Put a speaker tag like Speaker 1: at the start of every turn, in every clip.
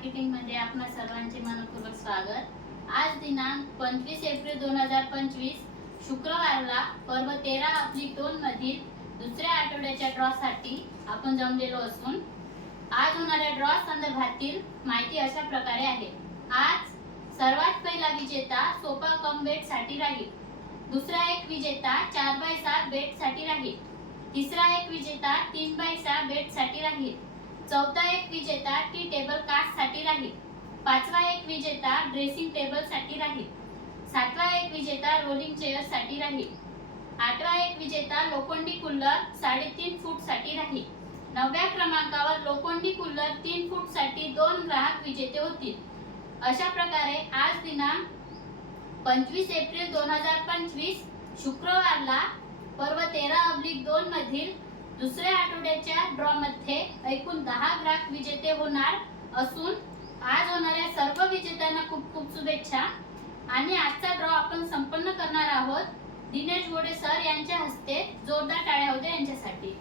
Speaker 1: मार्केटिंगमध्ये आपणा सर्वांचे मनपूर्वक स्वागत. आज दिनांक पंचवीस एप्रिल दोन हजार पंचवीस शुक्रवारला पर्व तेरा अब्लिक दोन मधील दुसऱ्या आठवड्याच्या ड्रॉसाठी आपण जमलेलो असून आज होणाऱ्या ड्रॉ संदर्भातील माहिती अशा प्रकारे आहे. आज सर्वात पहिला विजेता सोपा कम बेटसाठी राहील. दुसरा एक विजेता चार बाय सहा बेटसाठी राहील. तिसरा एक विजेता तीन बाय सहा बेटसाठी राहील. चौथा एक विजेता टी टेबल कास्टसाठी राहील. पाचवा एक विजेता ड्रेसिंग टेबलसाठी राहील. सातवा एक विजेता रोलिंग चेअरसाठी राहील. आठवा एक विजेता लोखंडी कुल्लर साडेतीन फूटसाठी राहील. नवव्या क्रमांकावर लोखंडी कुल्लर तीन फूटसाठी दोन ग्राहक विजेते होतील. अशा प्रकारे आज दिनांक पंचवीस एप्रिल दोन हजार पंचवीस शुक्रवारला पर्व तेरा अब्लिक दोन मधील दुसऱ्या आठवड्याच्या ड्रॉ मध्ये एकूण दहा ग्राहक विजेते होणार असून आज होणाऱ्या सर्व विजेत्यांना खूप खूप शुभेच्छा. आणि आजचा ड्रॉ आपण संपन्न करणार आहोत. दिनेश गोडे सर यांच्या हस्ते जोरदार टाळ्या होत्या यांच्यासाठी.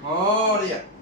Speaker 1: Moria.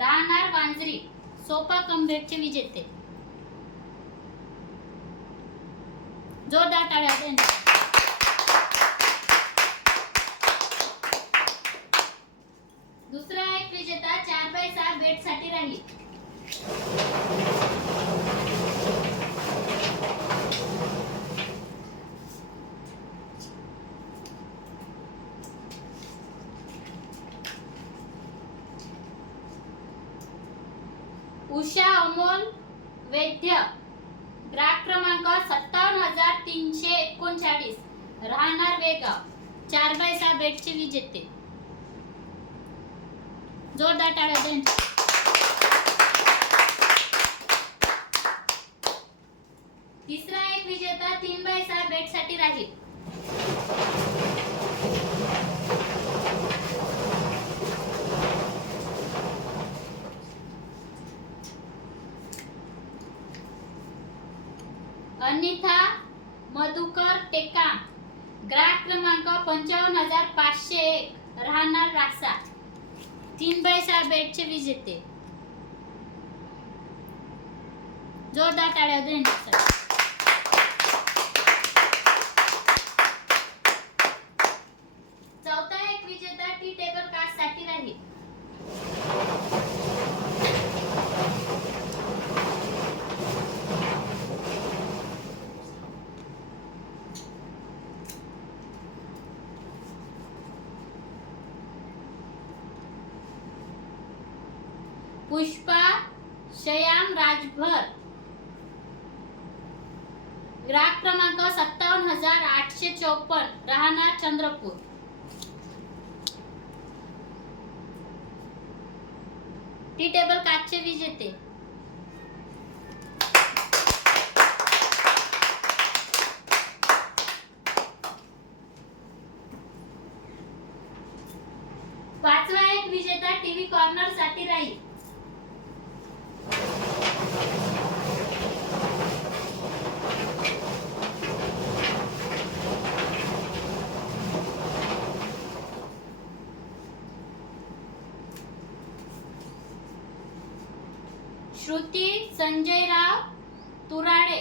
Speaker 1: राहणार वांजरी सोफा कमबॅकचे विजेते जोरदार टाळ्या द्या. दुसरा एक विजेता चार बाय सहा बेटसाठी राहील उषा अमोल वैद्य ग्राहक क्रमांक सत्तावन्न हजार तीनशे एकोणचाळीस. राहणार वेगाव. चार बाय सहा बेटचे विजेते. जोरदार टाळ्या त्यांच्या तिसरा एक विजेता तीन बाय सहा बेडसाठी राहील. अनिथा मधुकर ग्राहक क्रमांक पंचावन्न हजार पाचशे एक. राहणार रासा. तीन बाय सहा बेडचे विजेते जोरदार टाळ्या द्या यांच्यासाठी. चौथा एक विजेता टी टेबल कास्टसाठी राहील. पुष्पा शयाम राजभर. ग्राहक क्रमांक सत्तावन्न हजार आठशे चौपन्न राहणार चंद्रपूर. टी टेबल काचचे विजेते टीव्ही कॉर्नरसाठी राहील श्रुती संजयराव तुराडे.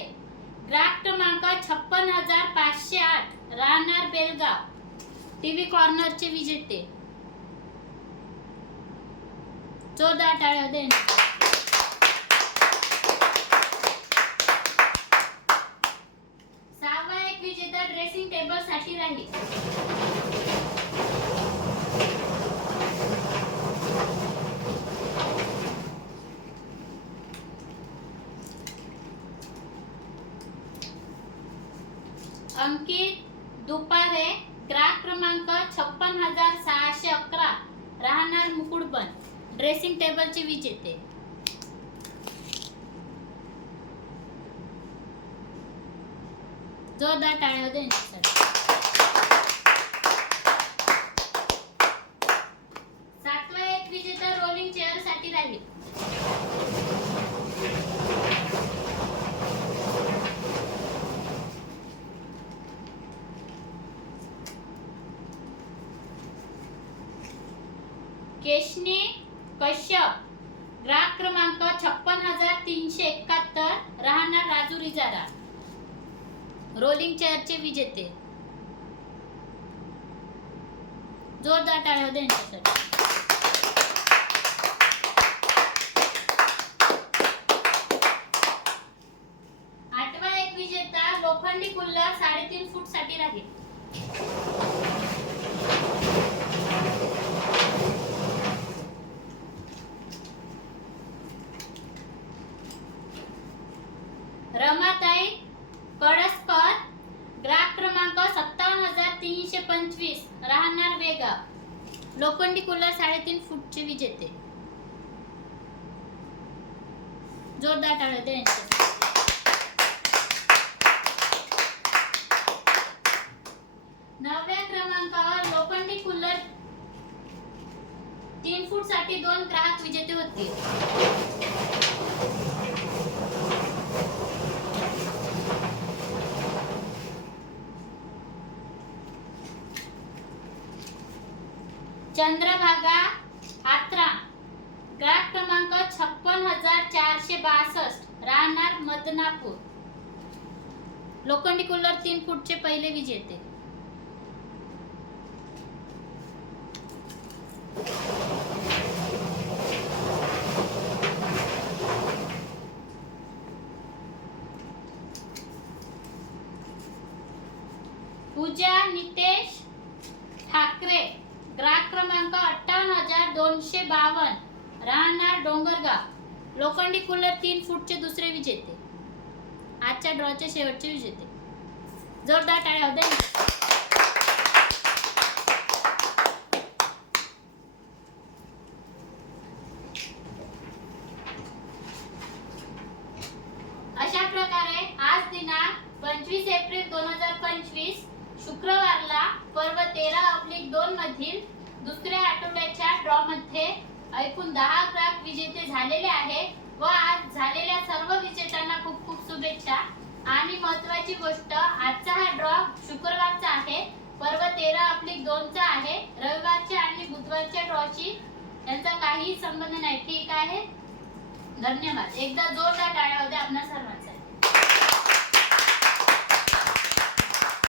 Speaker 1: ग्राहक क्रमांक छप्पन हजार पाचशे आठ. राहणार बेलगाव. टीव्ही कॉर्नरचे विजेते जोरदार टाळ्या दे. सहावा एक विजेता ड्रेसिंग टेबलसाठी राहील अंकित दुपारे ग्राहक क्रमांक छप्पन हजार सहाशे अकरा राहणार मुकुडबन ड्रेसिंग टेबलची वीज येते. जोरदार टाळ्या होते सातवा एक विजेता रोलिंग चेअरसाठी राहील केशनी कश्यप ग्राहक क्रमांक छप्पन हजार तीनशे एकाहत्तर राहणार राजू रिजारा. रोलिंग चेअरचे विजेते. जोरदार टाळ्या होते यांच्यासाठी. आठवा एक विजेता लोखंडी कुल्लर साडेतीन फूटसाठी राहील रमाताई कळसकर ग्राहक क्रमांक सत्तावन्न हजार तीनशे पंचवीस राहणार वेगाव लोखंडी कूलर साडेतीन फूटचे विजेते जोरदार टाळ्या दे यांच्यासाठी. नवव्या क्रमांकावर लोखंडी कूलर तीन फूटसाठी दोन ग्राहक विजेते होते चंद्रभागा आत्रा ग्राहक क्रमांक छप्पन हजार चारशे बासष्ट राहणार मदनापूर. लोखंडी कूलर तीन फूटचे पहिले विजेते पूजा नितेश ठाकरे ग्राहक क्रमांक अठ्ठावन्न हजार दोनशे बावन्न राहणार डोंगरगाव लोखंडी कुलर तीन फूटचे दुसरे विजेते. आजच्या ड्रॉचे शेवटचे विजेते. जोरदार टाळ्या होते अशा प्रकारे आज दिनांक पंचवीस एप्रिल दोन हजार पंचवीस शुक्रवारला पर्व तेरा अब्लिक दोन मधील दुसऱ्या आठवड्याच्या ड्रॉ ऐकून दहा ग्राहक विजेते झालेले आहे व आज झालेल्या सर्व विजेत्यांना खूप खूप शुभेच्छा. आणि महत्वाची गोष्ट आजचा हा ड्रॉ शुक्रवारचा आहे. पर्व तेरा आपली दोनचा आहे. रविवारच्या आणि बुधवारच्या ड्रॉची यांचा काही संबंध नाही. ठीक आहे? धन्यवाद. एकदा जोरदार टाळ्या होत्या आपल्या